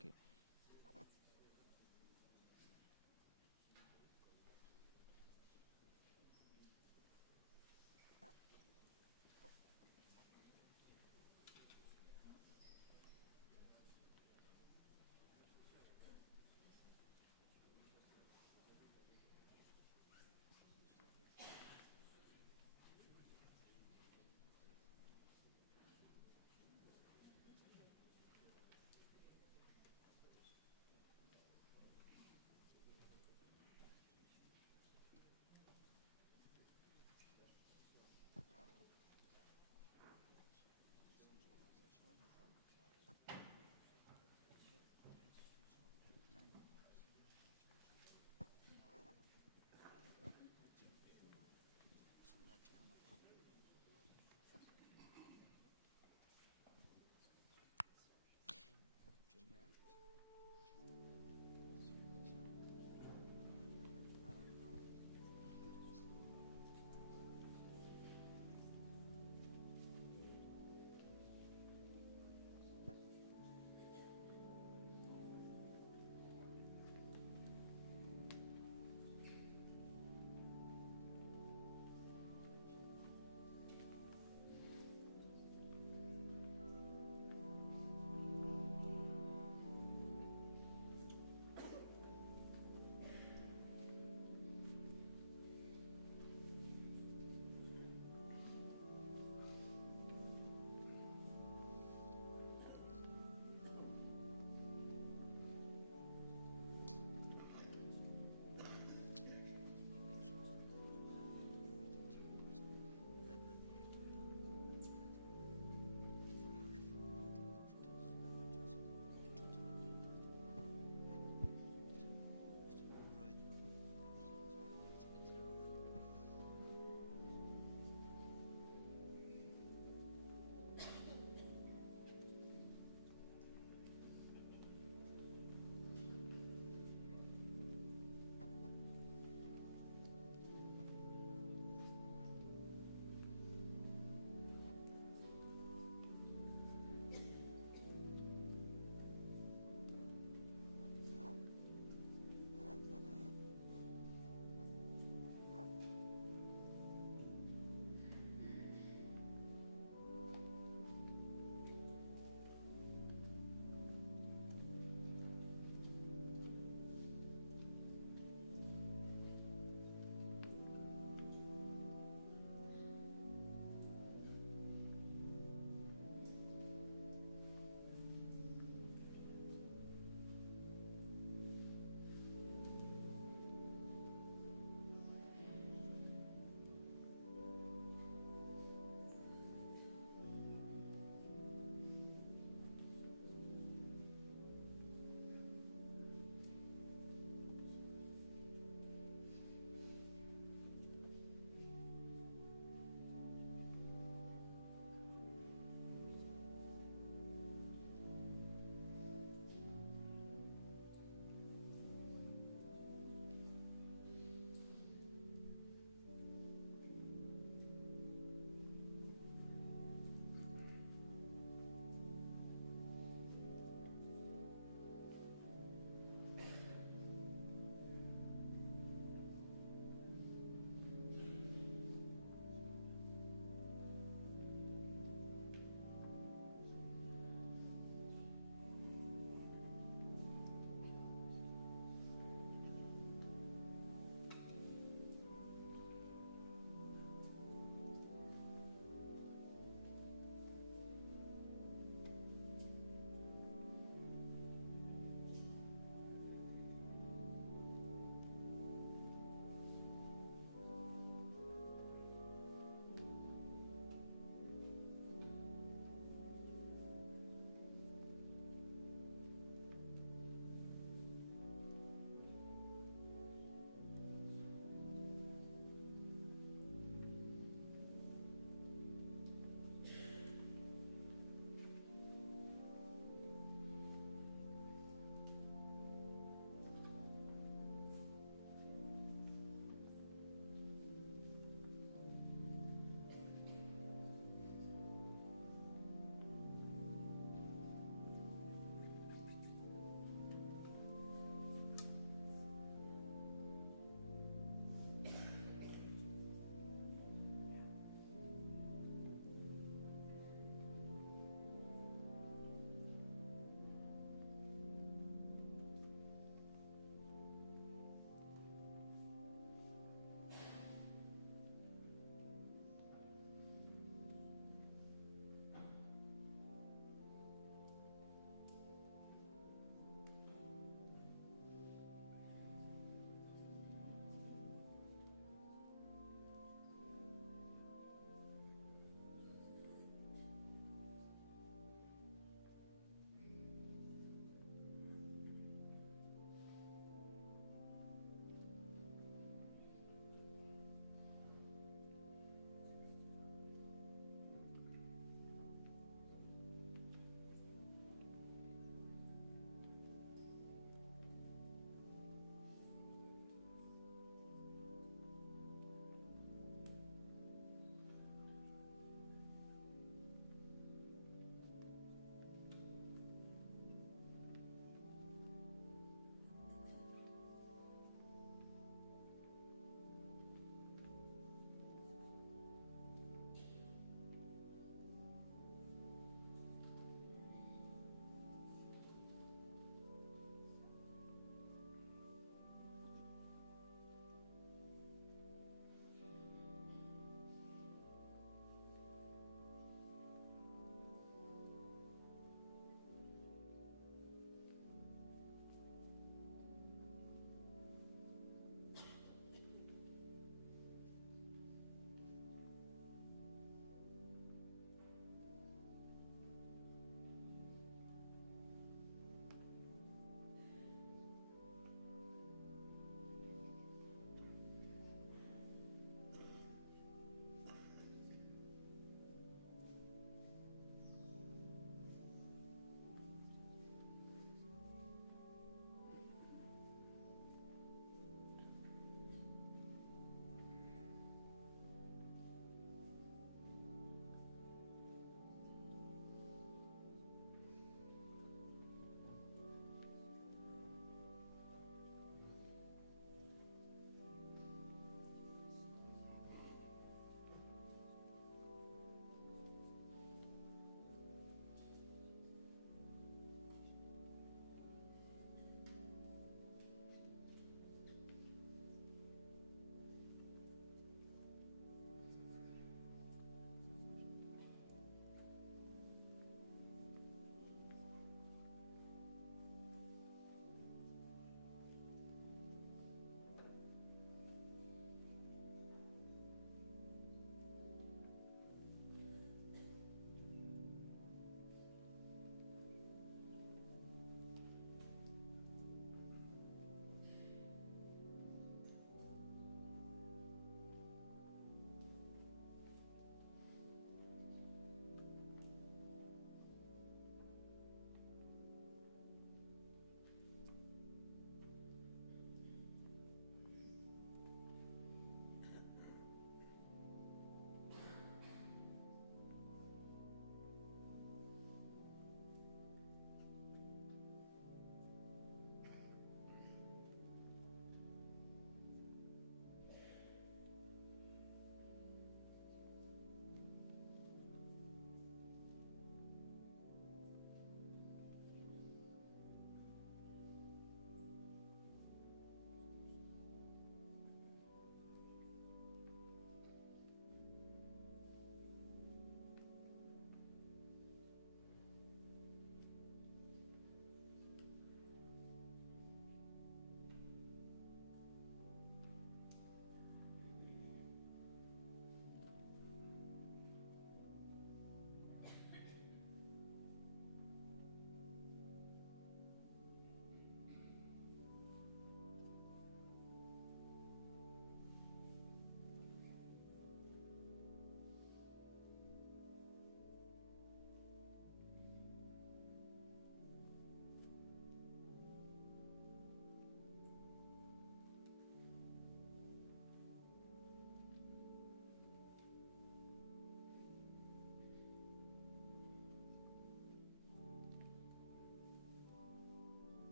Okay.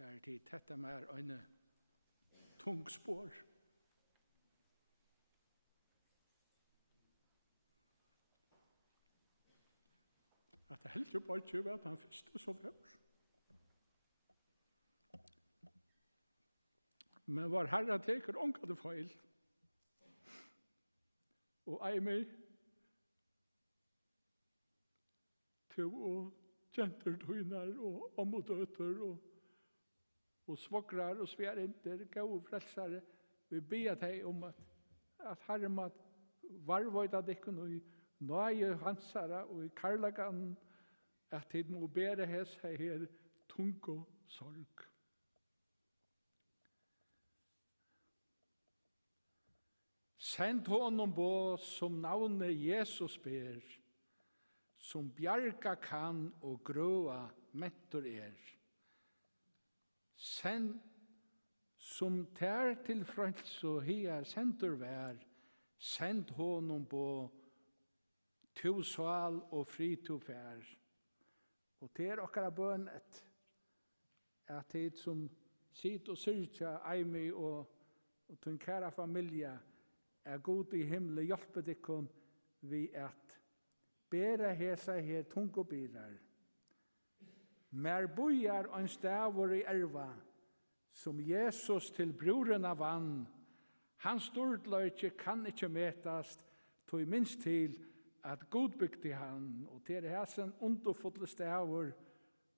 kjære tid, dette med en tung spår. At det helst jo bare ikke var den første som var. Men var Herre teker ångade feil. Og ei meg to og kjenter tøyner og ommodøter og svokrar og sværenter, gau og frelsare. Vi ber deg om at Herre må varvøyda dekken og nøye hansara og i karlagan at tid må bære hess her tung og sorg. Send honom på som navnet Jesus ber, som bjarga kan og grøa mentor Send som tær til frels og her sendur vær, send honom på to sval og fri to fær. Og det okkara bøn at det som sitt og syrkja eimi og tun kæra familie god i himmelen hjelpe dikkon vi at bæra hesa her tungobilar. Mer bojar en stavor i erva, som Jesus til brorena vann. Hans stortløyke kan ikke metast, tog minst til at God bygde han, og til hesen underfulle stavor,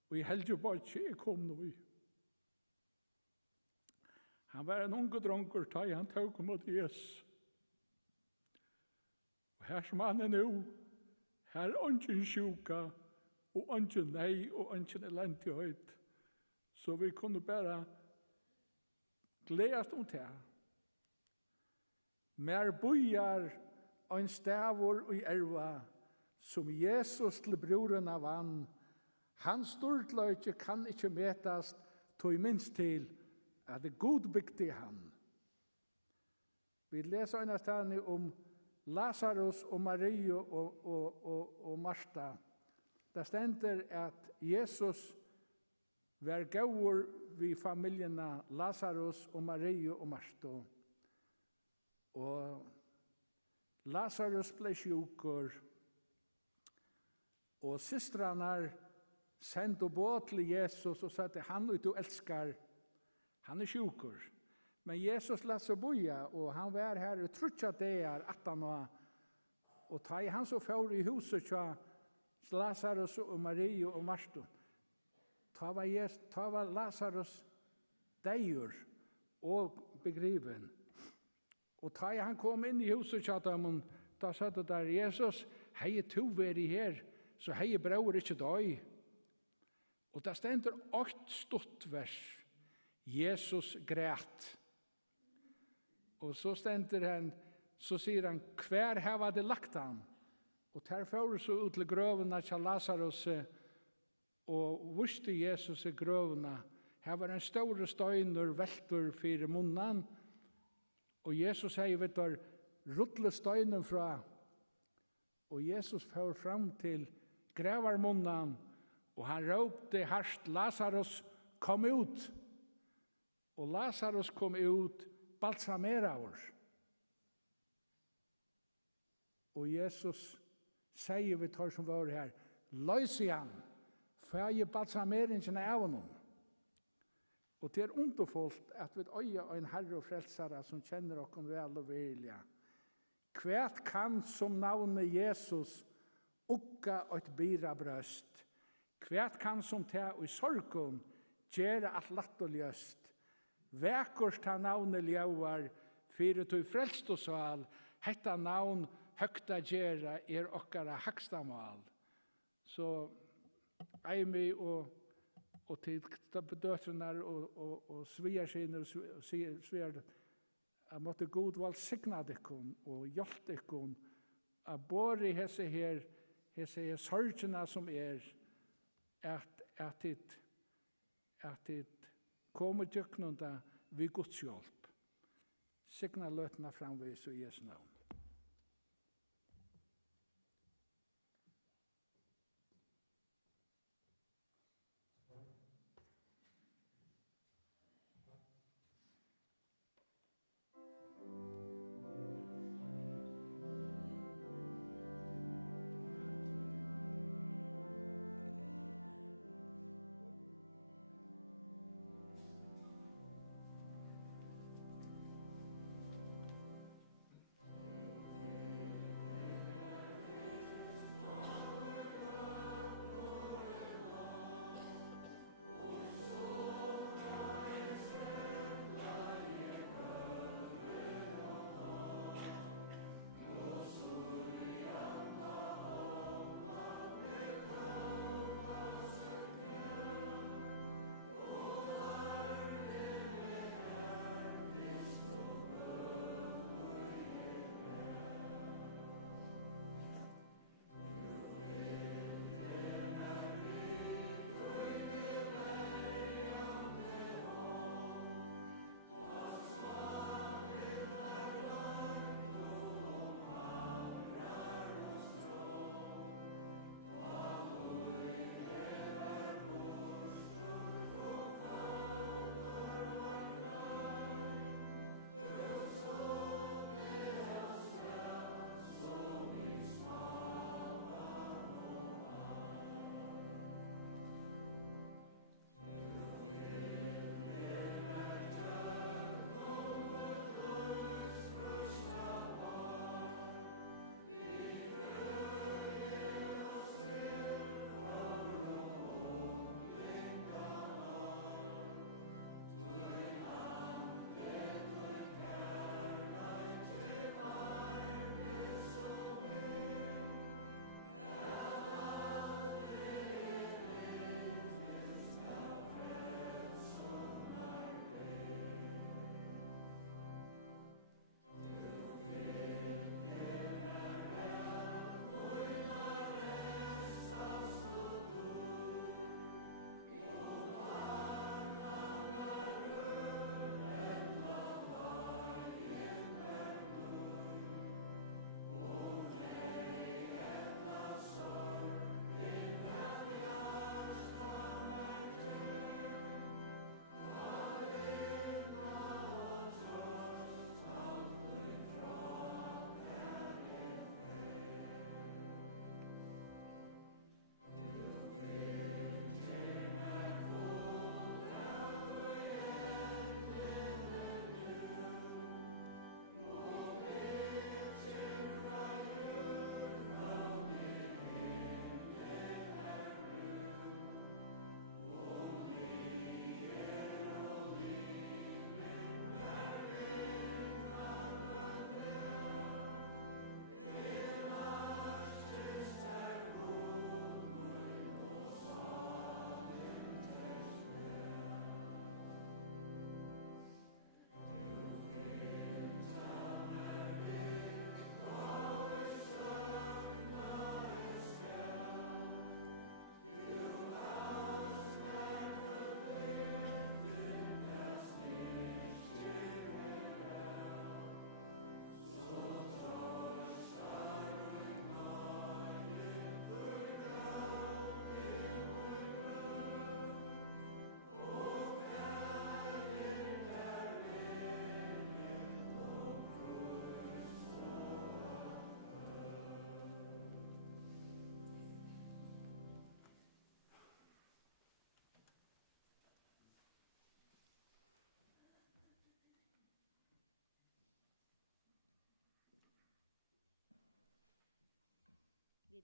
og i helgebolke kom nå i. Han var en unge dronker, ta i han tog mot Jesus. Og her som han nå, her er ønsken sjuka, og ønsken nei, og ønsken elendighet. Så vi kunne bare gledast om det. Mer bojar en stavor i erva, som Jesus til brorena vann. Hans stortløyke kan ikke metast, tog minst til at det god bygde han. Vi leser en stedning om Lazarus og Marie og Martha. Det stender at Jesus var gaur vid familierna Lazarus og Marie og Martha. Og Lazarus ble sjukur, og systrarna sendte båt til Jesus og sa til han og du elskar, han er sjukur. Men Jesus lät sig boja, og han var her i trutja dagar at han og ta i han så fjord i huset tja Lazarus og Marie og Martha. Ta var Lazarus deir og begriven. Og ta i han kom inn i huset tja dem, da sa det der, Jesus, hei to veri her, så hei bror ikke døy. Og da stender 8 stuttvers. Jesus græt. Og så stender han, så sier han, hver hava det lagt han? Og der fører så ut til grøvene til Lazarus, og vurste Jesus i grøvene. Her var en stor støyner velter for munnen, og Jesus sier, vet du, ruttle støynen fra. Og Jesus fører fram til grævarmunnen, og han råpte hardt, Lazarus, kom ut! Og Lazarus kom ut, balsameraur. Og Jesus sier vi tar som var her, løs igjen, for jeg balsameringen av honom. Og det er underfullt at vi øye en herre og frelsere som kjenner oss vel og vilja. Hvert kan som navnet Jesus ukka et bira brøst. Hvert kan som ta i sorgen gjøre at latt og ljøst. Vækors ta navnet ljauar, fyrir tog frelst og sval, hetta navn høgta gjera okkara haksta mal. Så Eimi og til døtrenar og sviarsiner og sviar, jeg måtte god valg signa dekkun og hjelp dekkun, at både hese her sorgena som at kommer tjøknunda vi Guds hjelp. Signa løtna framvis i Jesu navn.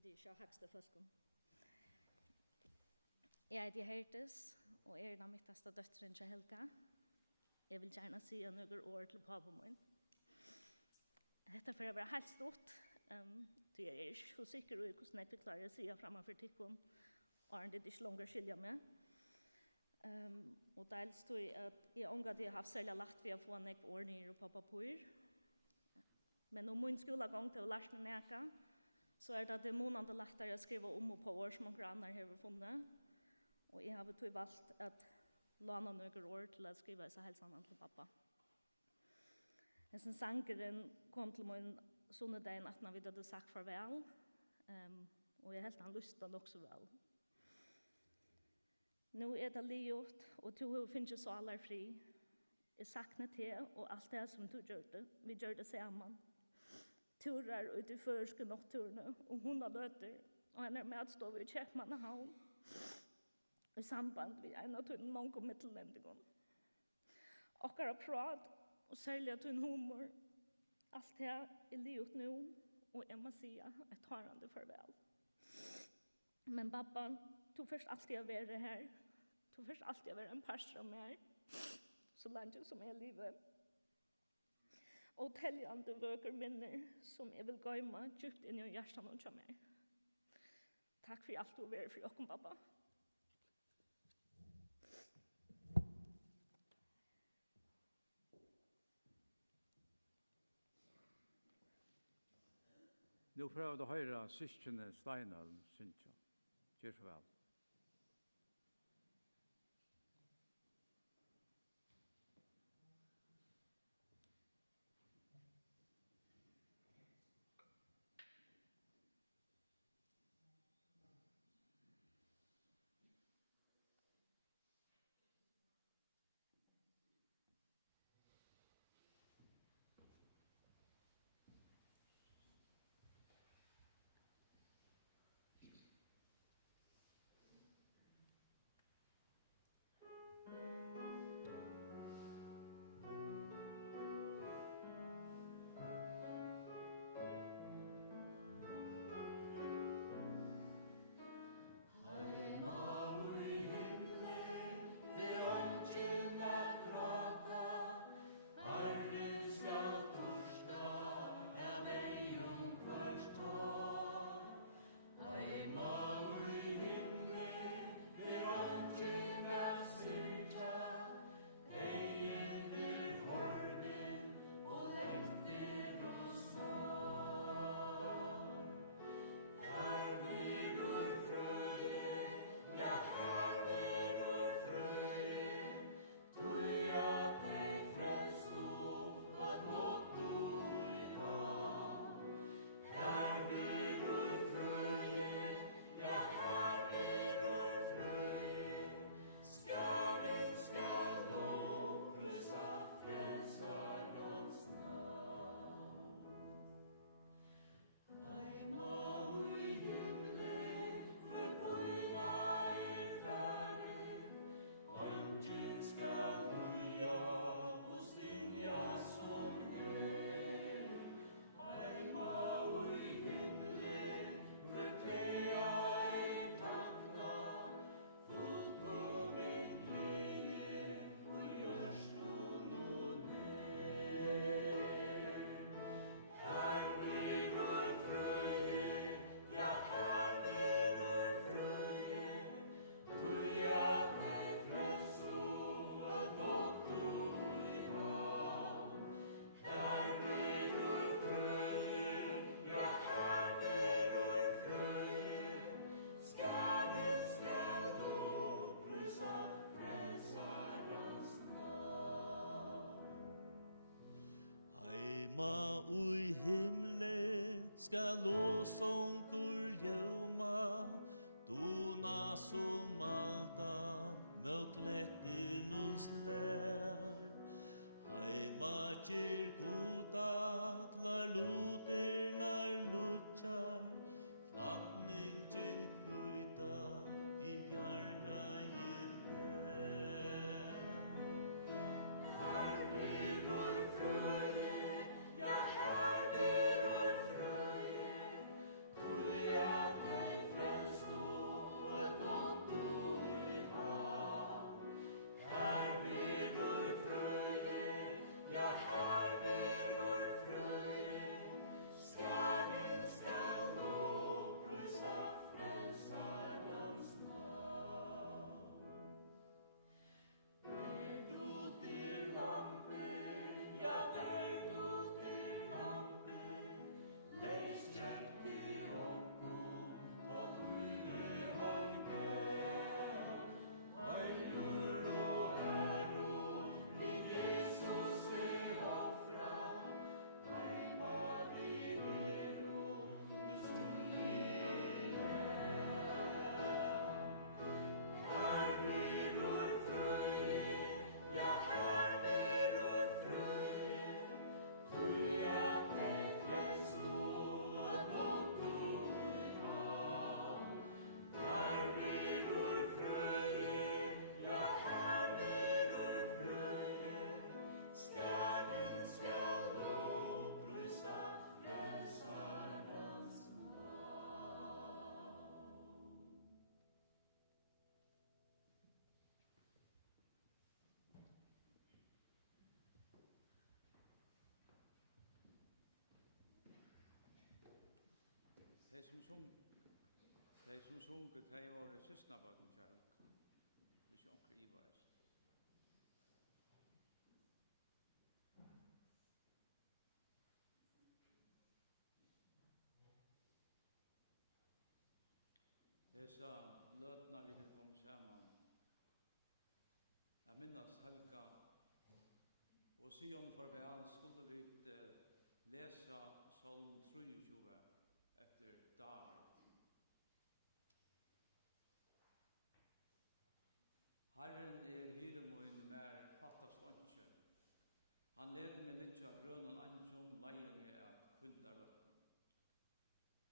vid det ikke høyeste folkene. Jeg heter Hertes, og er den midteste døtteren til Helga. Jeg vil gjerne si noen ord til pappa min. Dette får jeg være helt stort. Jeg er ikke så sikker på hvordan jeg klarer å si fremover til dem, og det ikke langer skilja med. Og dels tror jeg at jeg omgatt jeg har haft særlig lagt ved å få en ord nere på papir. Men om min skolegang til å lære meg næka, så det månande lettere å skrive om og på ord som noen andre har funnet. Og jeg har tog valgt at låna noen ord til å skrive så helsannet til pappa. En sangeren kom til min sonnedagen at vi hadde sagt farvel, og jeg helt han lyste nok så vel. Nå det livet, og du finner så alle fri. Jeg sakner til, og alt det som du gjør det. Vi gjør det sammen. Turer ut i førske nattturene, og hun har døtter, og henne medstår i Kjøpmannahavn. I samband med en av tunnen mange midtellendingene. Okkara prat, og særlig at hun humor, alt det livet nå, og jeg må si et tarande farvel. Men pappa, du først alltid å være her. Du først alltid å være en pastor av meg, så langt som jeg lever. Og teljende vøker minner som jeg vil gøyme djupt inn i hjertet og til meg. Takk for alt du har vært for dere, pappa. Nu prøver du å høre syskjene Steinholm, synes jeg. Gjør så vel. ui himle skal låsånger gjøma, dona som alta møt lettinus lær. Heima kyrkotaglar luternar lutjar, klappningen kvita i bjarga i frær. Her virur frøye, ja her virur frøye, du de som sunget, de var søsnabaden kjærlig. Hvis jeg ikke ivar er. Dessa løtna vi kom sammen. Jeg minnes Helga, og siden farvel skulle vi lese Salm 23 etter David. Herren hyremoin mer fattast ikke. Han leder meg litt av grønnen ansjon, leier meg at kvulta røtten.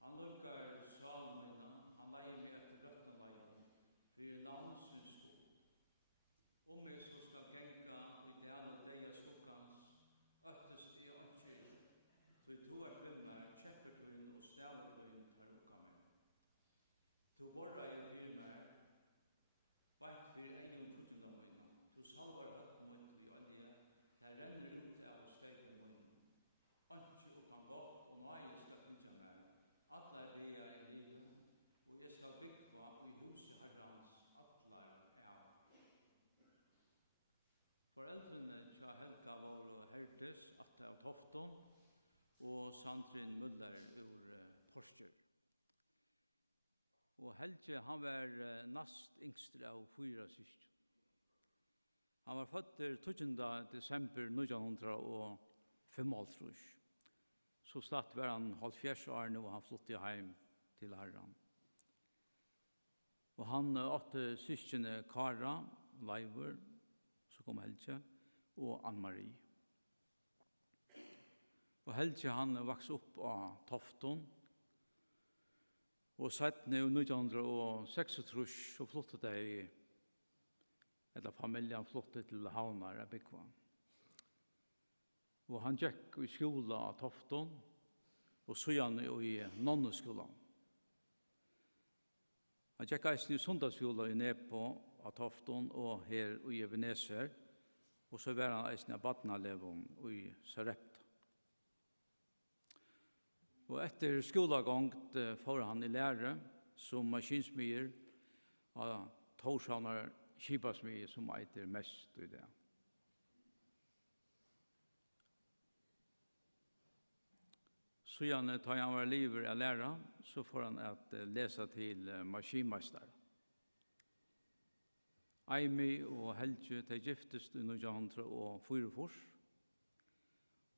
Han lukkar salmøyna, han leier meg etter røtten leier, for navnsens skog. Om jeg så skal genka i delen deia skuggans, øttest i åndkyr, så i to vimmer, kjeppertøyen og stavertøyen tar ukka meg. To borra fyrir meg, bætt fyrir egen futtunda møyna, to salvar høtt mot i olje, der renner ut av steipen møyna. Åndky utan godt, og nøye skal flytja meg, atlar det i livet, og jeg skal bygva i huset herrans, atlar av. Foreldrene tja Helga var hertes, at av Tofton, og Sandrin Muller ur Porscher. Og Helge, han var nast yngst av 4 syskon. Han var født 20. desember 1955. Så slatt var han 70 år nå, og han flyttet hjem til Herren. Og han åtte syskene Kara, Leivor, så kom Helge, og Ann-Marie. Og Helge han vokste opp av Tofton, og sett ned i 1936 så flyttet de, eller familjen flyttet til Havnar av Bykva. Og han gikk i skolen av Tofton, og så han i nonneskolen. Han gikk eisen i sundagsskolen i Nepo av Tofton, og her i Ebenezer, og så var han eisen i Badnaleven i Sarepta. Og etter skolegang får han i lære som maskinsmyer av Torshavnar skipasmyer som eiter mest i det. Så han tar han var livet av lære, så får han at lese til maskinmeister. Aimi og Helge, de giftest i 1904,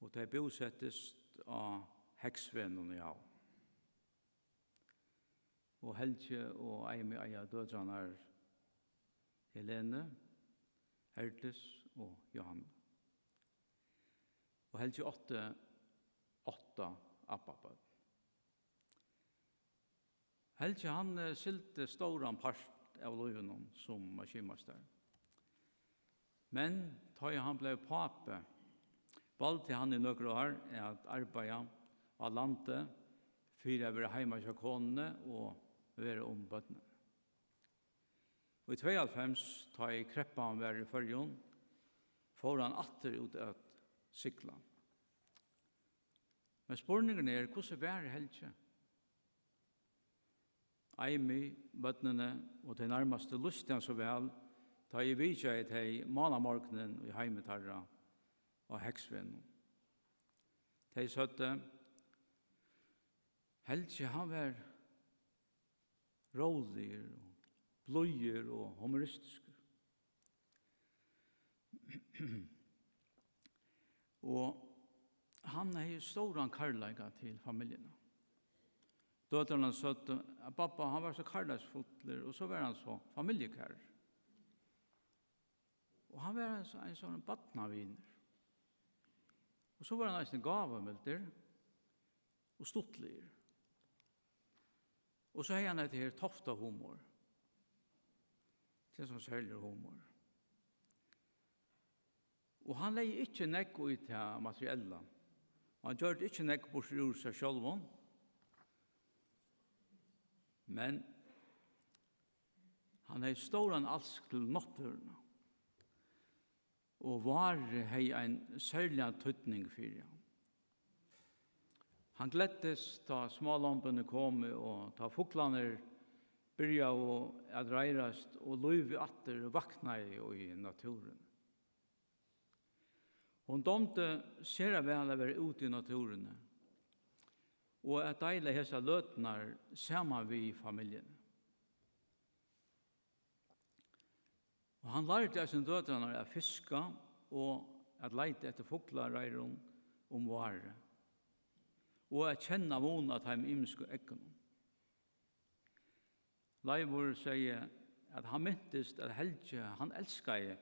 og de bosettest av Heksvennen i Havn. Og Helge og Aimi eier dødrane Helene, Hertes og Johan. Og Helge 8 appapad. Helge han silte stora part av løyvenen som maskinmester. Men da han ble pape, valgte han i noen år at arbeide av landet for å være hjemme til konene og være ombøttene. Og i 92, da jeg kreppa han var i førjon, får han atter ut at sykla. Men spørningen hvordan var Helge? Aimi, bøttene og de nærmeste lustene så vel, da jeg vidtja til manamorgenen i heimetarra og Heksvennen. De søtte, Helge han var rolig og bløyer og humoristisk. Og han stor karlaga til familien. Døtrene søtte, pappa han var så karlagsfotler, og så var han så familiekær. Og han var en sånn badnaviner. Og så var han en gavemelder, og stortligere. Og så har han et her tofta humor. Det som særlig humor. Og han leier ikke nekk ut til materiella. Han gjør ikke nekk bort ur seg selv. Men han har stor alsk til naturen. Og var hei en særlig tøtning for ham. Han glettes ta smålampene kom og ta fuglaner byrja og at reirast og løyvi atter vakna i naturen. Hon domte sera vel å være ute i naturen og at deile hesa løtnar saman vi familjen. Og han lærte av sin døtrarna å fiska og at leite etter fuglareiron vare og at kjenna vona at heim imsku ekkunum. Leivor sier at han myntist at Helge, han elskaði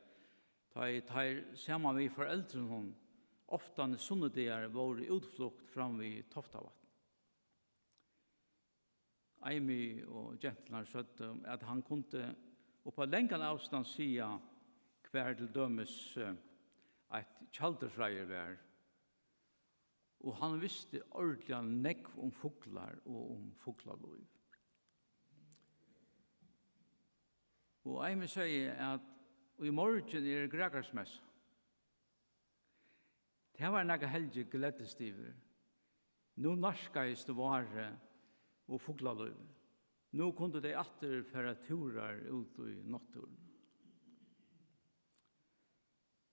ta i tar saman vi foreldren hon ofta sunnedegar var utflukt fram vi Toftavatn. Eimi og gentlar søtte at han kunde oppa lengan avstand sia hver til dømes et kjaldersreier var. Og han visste ordentlig nekv om fuglar og om fuglaløy. Og Eimi sier at i morgen Gregarsmessa. Det var nekka Helge gleddestiver. Nå narskaist vare og fuglaløy. Nå kunde de atter færa turar ut i natturen.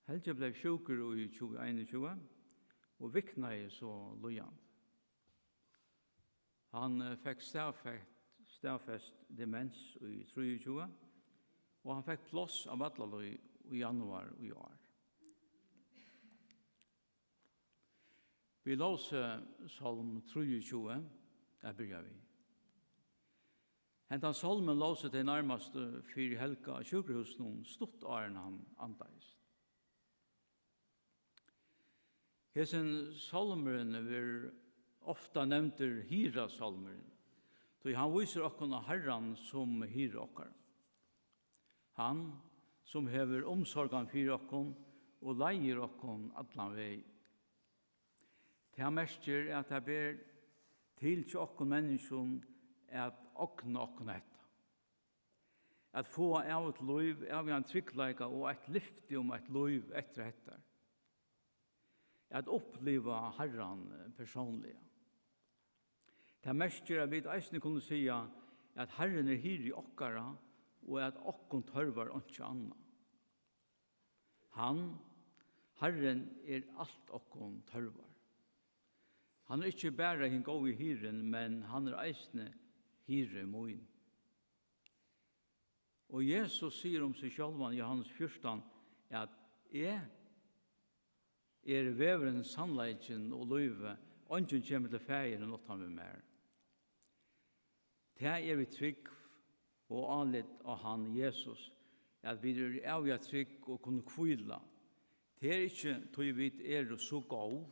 Helge ble sjuker i 2021 og vikna i så lojan. Han fikk stavfest demens i 23, og han fikk plåss av Vatlaløy i januar i år. Vi låser Salm 23, der byrjar vi. Hentan salmen låser til nærmast fyrir helga sjukkerhus noen stutt åren han antais. Hesen salmeren vil ofta nevnter hira salmeren, så han viser okkon av Herran som hira okkar. Han som hever omsorgan fyrir okkon og leier okkon allan vei. Det merker at det ber til til okkon menneskjon at okna okkon etta. At få av et loiv, av en tryggleika og et lyfti om et loiv etter etta. At oppleva Herran personlig. Det merker at vi eisne kunne sia at Herren hir i okkara og at okkon tørvar ikkje anna. Herren alt okkon tørvar. Han ikkje bare hin gå i hiren, men han eisne hire moin. Og Jesus sier om seg sjálvan i Johannes 14 at veveren sannleiken og løyve, ongen kjem til feiren og ta med mer. Det vi trygg og anlitt av han Jesus, at vi avja trygg og kunne kvila. Det ikkje tog vi så god,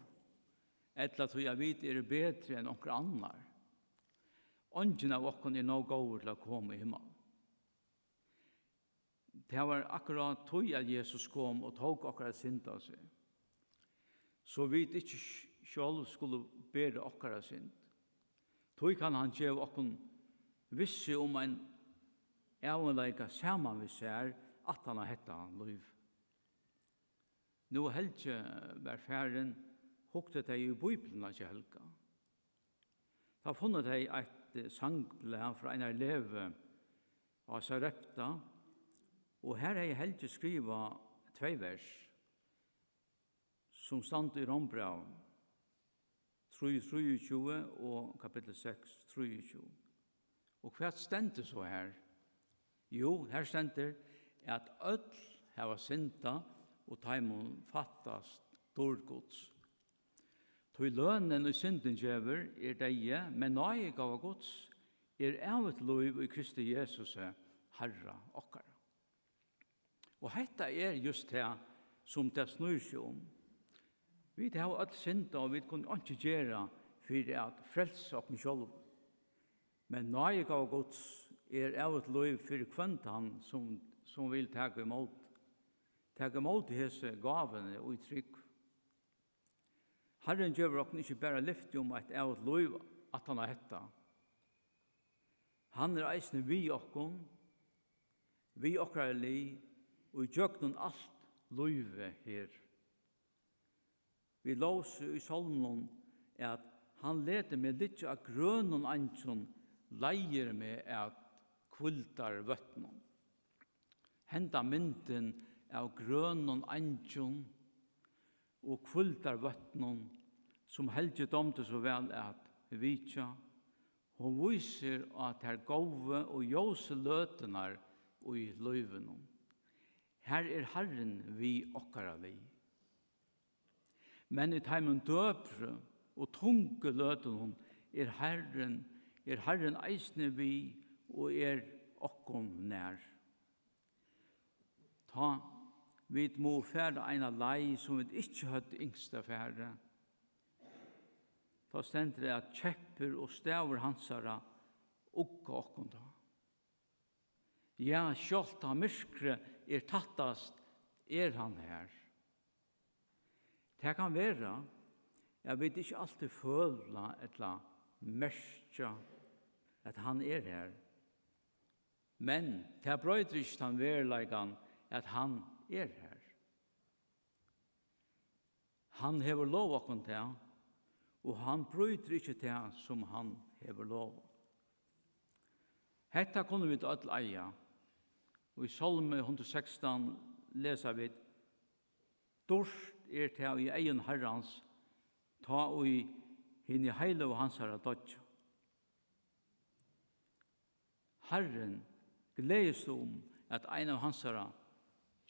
eller tog vi bedre enn okkur annar. Ongen av okkon nå god til å komme i himmelen. Det var akkurat tog at Jesus kom og tog akkurat synd av seg. Så vi ikke selv skulle bære akkurat synd. Tog kan han gjøre okkon visse om en avleika saman vi ser at han har hetta liv. Nå Helge var færen, hukte de i Bibelen av Helga. Da funnet de et sangblad fra en elev av Sarepta, og her har Helge skriva 2 vers, som stand i Rombrau, 3:23 og kapittel 6, 3:20. Og hva stendte så her? Jo, her stendte at øll hava synda og taimon fattast dårgods. Tog lønnen og synden djever deie, men nøye gav gods evet lov i Kristi Jesus, Herra okkar. Og hetta just det som det snur seg om. Vi har alt synda, og vi kunne ikke gjøre for at frelse okken sjálv. Men nøye gav gods evet lov for kvant han som vil ta imot hese gavene og i trygg. Herren gjør okken ikke bare lyfte om et evet lov at han har hetta. Han eisne vi okkon, vi okkar li, og i gjøknen alt løyve her. Vi låser i salmen at han leder meg litt av grønnen ansjon, leier meg at kvildar vøtnen. Henda mynden av grønnen ansjon og kvildar vøtnen, som helger dom til så vel at vitja, hun viser at her gode og ljøse løtenar i løyvenom. Her Herren vi okkara li. Men i teimen døpre og tunge løtenom Herren eisne vi og okkom nær. Ta vi må fære eina lei som vi ikke hadde yngste fære. Ta stender det at kjepper og staver hansara okka okkom da. Ja, sjålt av myrkre tattast han her. Det kan være, jeg vet ikke alltid føle eller merke at han her. Men det brøyder ikke han verleikan at han her. Han hever lov okkom til, og han brøyder ikke det som han hever lov. Hetta kunne vi til eia. Og i Salme 116 leser vi: Dorst til i egen herrans, ta og i henne heile og hans herre dødja. Herren gledes at en av hans herre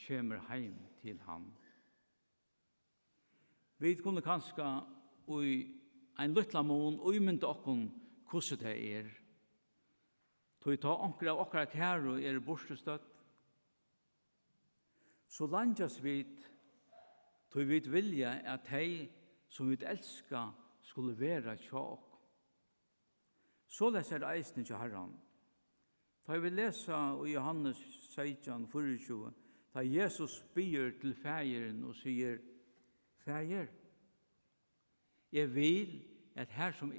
kommer heim til han. Vi kunne kanskje i ein luttla mån umynda okkon hvordan det Tog ta onker av okkara kæru bortestøtt. Så landjas vi, tog vi vilja at hei som vi elska skulle vera tjåk. Så leser eisen til Herren. Da vi lesa i Johannes 16, 24, da Jesus byr til fægeren og sier: Fæger, jeg vil at her som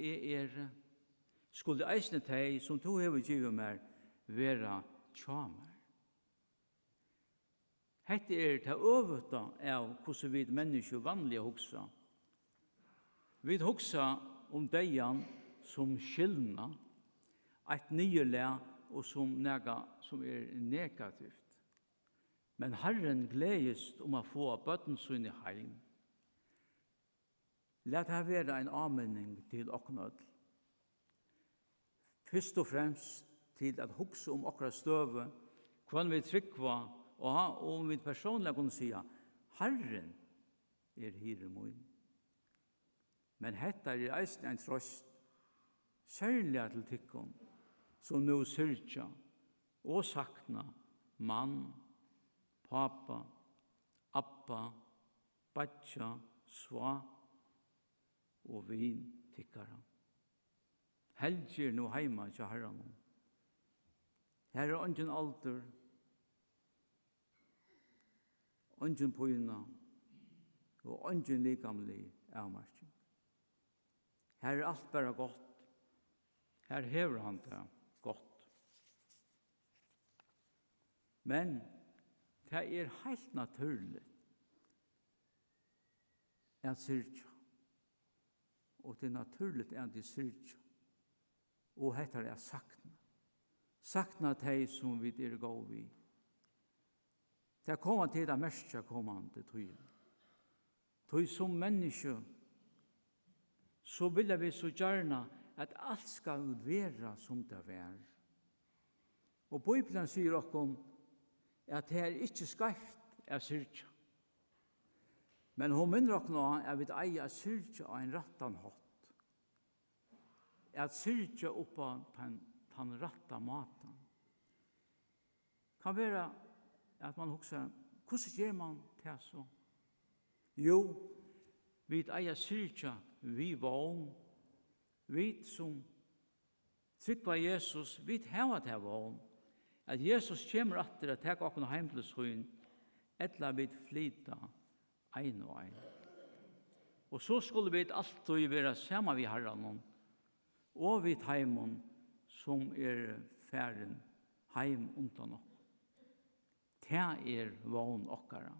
skulle eisne teg som to hever givet meg vera tjamer. Hette det øvete av hvordan vi mennesker vanlige hoksa. Vi hoksa deian som skillna, et nyele og som nega som negativt. Men Herren gledes å få bøtten sin i heim. Lät det være en anmenning til okknød. Først og fremst til at hugsa okkara støve, hvordan vi tryggva, og om vi personlig kunne si: Herren hyre min. Men hetta eisen en trøst, særlig til tykkon, som nå syrja og sakna mann, papa, appa, batja, sva og vin tykkara. Helger nå heima til Herren. Her ingen alder, ingen pøyna, og ingen likamlig avmarsking. Her alt bare godt. Her hever han det godt. Men det helt naturlig at syrja. Og det naturligt at de syrja. Og hetta sakna. Sakna teg som vi gå vi. Det kommer til det mest kommande tøyen. Tøy som menneske, så vil vi så gjerne at alt skal være som det er. Og Bibelen sier okkom at det ikke skreft syrja. Men hun minner okkom at vi eier syrja av en rattan hatt. At syrja oppa den ratta maten. Kan være at man husker, hvordan gjør man det så? Jo, vi eier syrja, vi vågn, vi som trykker Jesus, vi har det vågn, at Jesus kommer etter at jeg kan hjem til søyn, etla vi flyta ein og ein. Og så skulle vi alltid være sammen vi Herren, og vi heimon som færen heim undan oss. Det vogn okkara.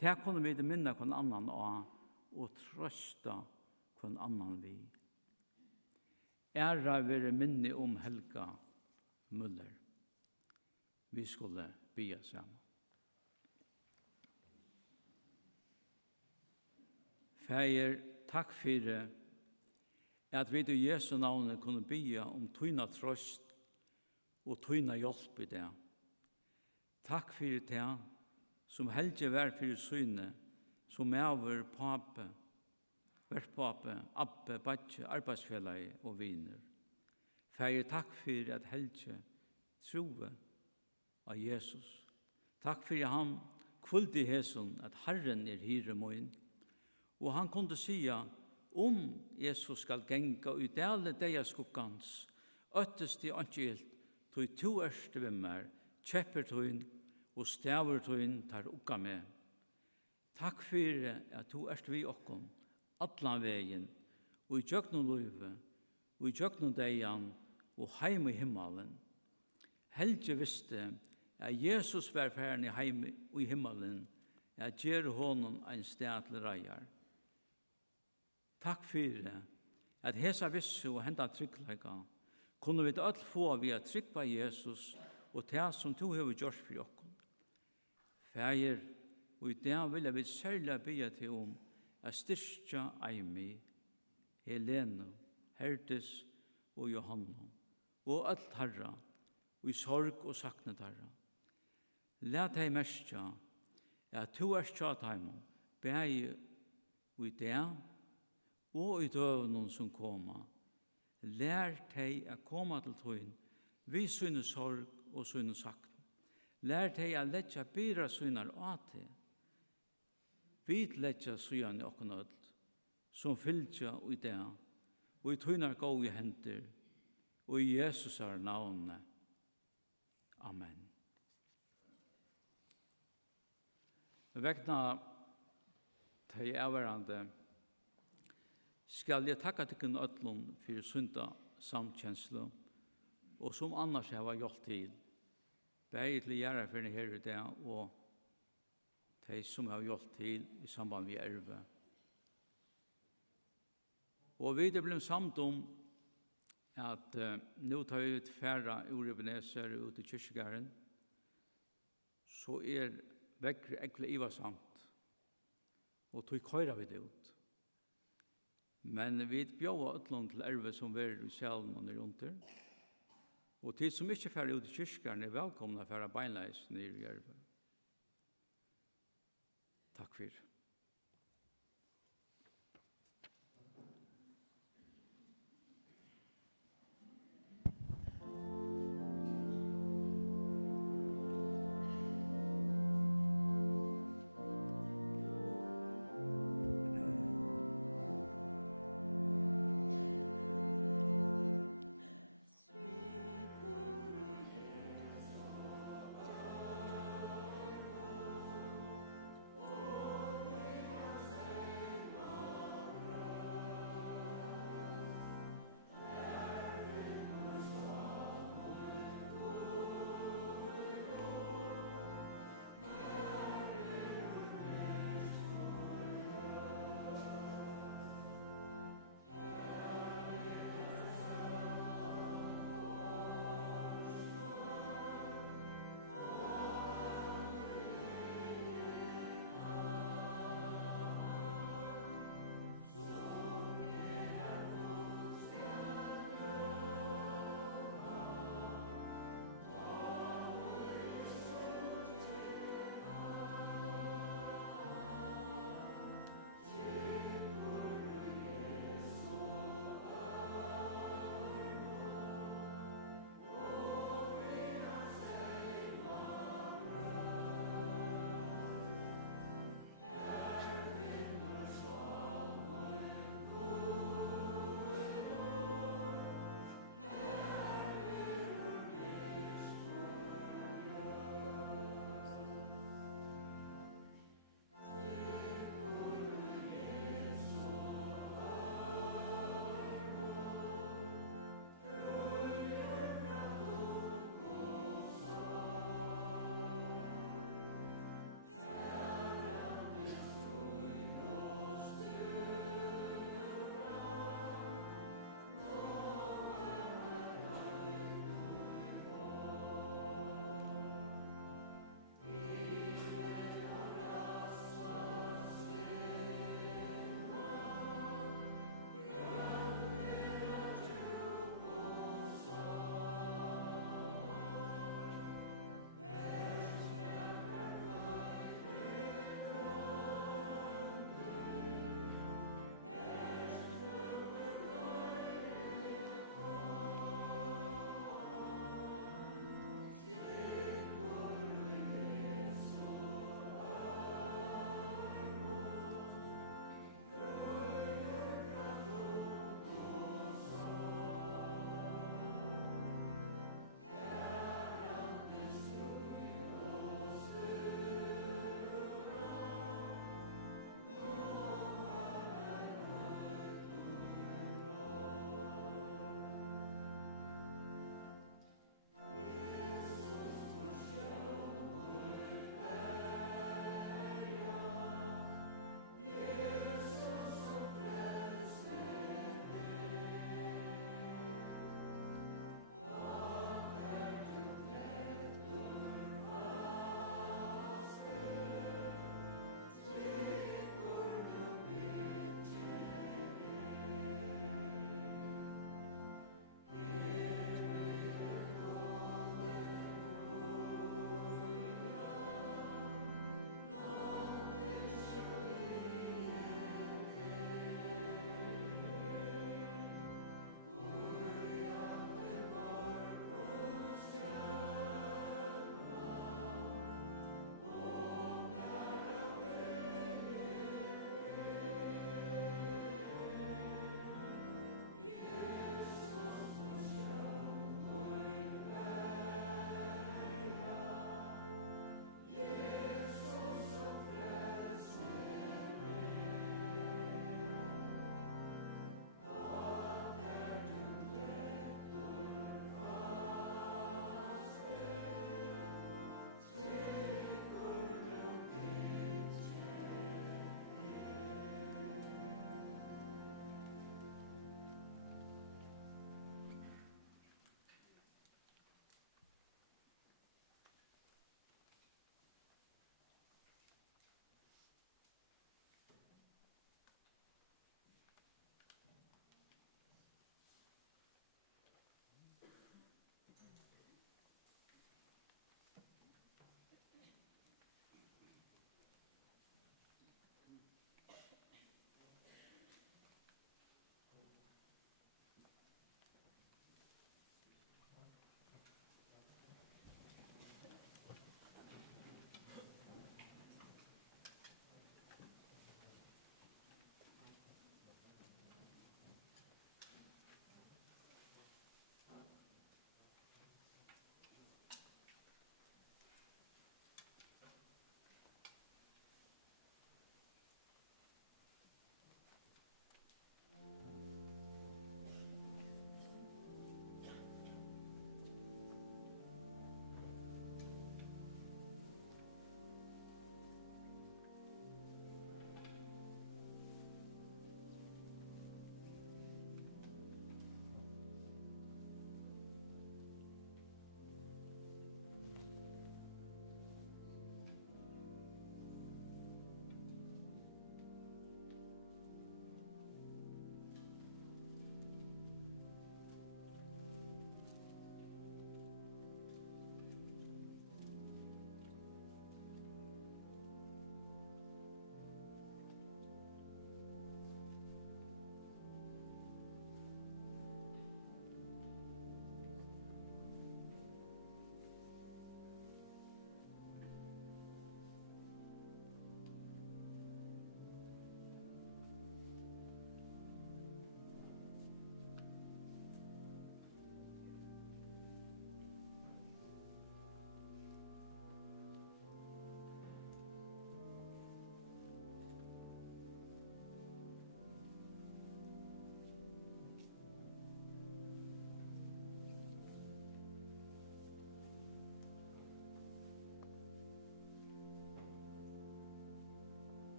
Det kunne vi minna kon annan og trøsta hvem annan vi. Æra være minne om Helga Muller. Vi skulle bia sammen. Fægir, takk for at vi i Jesu navnet kunne bia om tøyna trøst og tøyna hjelp i det. Takk for det som helge vær for syne, som over pape, verpape, abbe, badje, arbeidsfellag og viner. Fægir, takk for at helge troe av Jesus. Takk for han kvulde i hesen at Herren hyre moin, og han kunde sia Jesus skal genga i dele deia skuggans, øttest i angelt, tog to erste vimmer, kjepper tøyn og staver tøyn tar ukka med. Takk for at du erst vi okkom, atlan vegin, og i tjøknum løyve, og i tjøknum deian, og heim i himmelen. Helge visste at Jesus var færen i heim i himmelen, at gjer honom ein sted til reier. Takk for at hesa visse og henda tryggleika kunne vi alt få via trygg Jesus og det som du har gjort for okkom. Fægir, og i det vil jeg vil særlig be til om at styrkja Aimi, Helene, Herdes og Johanna, og alt herra, og i sorg og saknet herra. Læt deg mestja at du tjat heimon, bæg og i det, og i døvnen som koma. Lær deg å komme til tøyen, vi syne sorg og syne sakn. Lær deg å letja byra synar åte. Vi letja syne okken ødelt, som fylltja i det, og i tøynar gå i henter, og i Jesus navnet. Amen. Vekna til avverande skal jeg takka til ødlom for sunda samkjenslu, og som annars jeg var gjort til, begge til gjerne for her i dag, og de som jeg har gjort til i samband med erve. Og vi er blevet samt om at nå tar vi ut færre ur Ebenezer ut i kyrkjegården, så vekkere ekle iva samt, og tog køyra vi det ut. Men vi bjøver utlån til erve som er i sjælen og rundt her. Og til som ikke færre ut i kyrkjegården velkomna færre beinleis nere i erve. Takk for.